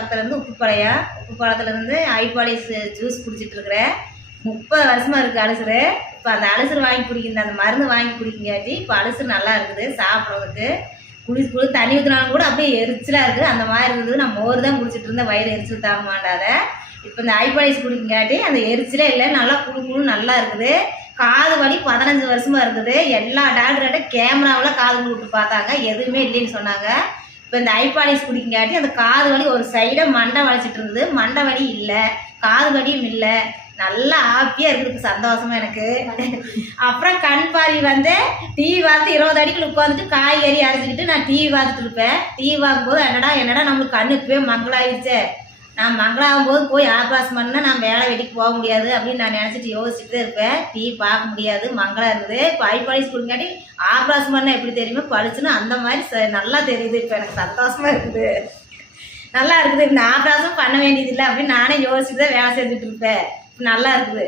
பக்கத்துலேருந்து உப்புப்பாளையத்துலேருந்து ஐபாலிஸ் ஜூஸ் குடிச்சிட்டு இருக்கிறேன். 30 வருஷமாக இருக்குது அலசரு. இப்போ அந்த அலசர் வாங்கி குடிக்கிற அந்த மருந்து வாங்கி குடிக்கங்காட்டி இப்போ அலசர் நல்லா இருக்குது சாப்பிட்றதுக்கு. குளி தண்ணி ஊற்றினாலும் கூட அப்படியே எரிச்சலாக இருக்குது. அந்த மாதிரி இருக்குது. நான் மோர் தான் குடிச்சிட்டு இருந்தேன், வயிறு எரிச்சல் தாங்க மாட்டாத. இப்போ இந்த ஐபாலிஸ் குடிக்கங்காட்டி அந்த எரிச்சலே இல்லை, நல்லா குழு நல்லா இருக்குது. காது வலி 15 வருஷமாக இருக்குது. எல்லா டாக்டர்கிட்ட கேமராவில் காது விட்டு பார்த்தாங்க, எதுவுமே இல்லைன்னு சொன்னாங்க. இப்போ இந்த ஐபாலிஸ் குடிக்கங்காட்டி அந்த காது வலி ஒரு சைடாக மண்டை வலிச்சிட்டு இருந்தது, மண்டை வலி இல்லை, காது வலியும் இல்லை, நல்லா ஹாப்பியாக இருக்குது. இப்போ சந்தோஷமா எனக்கு. அப்புறம் கண் பார்வை வந்து டிவி பார்த்து 20 அடிக்குள்ள உட்காந்துட்டு காய்கறி அரைச்சிக்கிட்டு நான் டிவி பார்த்துட்டு இருப்பேன். டிவி பார்க்கும்போது என்னடா நம்மளுக்கு கண்ணு இப்போயே மங்களாயிடுச்சே, நான் மங்களாகும் போது போய் ஆப்ரேஷன் பண்ணால் நான் வேலை வெட்டிக்கு போக முடியாது அப்படின்னு நான் நினச்சிட்டு யோசிச்சுட்டு தான் இருப்பேன். டிவி பார்க்க முடியாது, மங்களாக இருக்குது. இப்போ ஐபாலிஸ் கொடுங்காட்டி ஆப்ரேஷன் பண்ணால் எப்படி தெரியுமா பழிச்சுன்னு அந்த மாதிரி நல்லா தெரியுது. இப்போ எனக்கு சந்தோஷமாக இருக்குது, நல்லா இருக்குது. இந்த ஆப்ரேஷன் பண்ண வேண்டியதில்லை அப்படின்னு நானே யோசிச்சுட்டு தான் வேலை செஞ்சுட்டு இருப்பேன். நல்லா இருக்குது.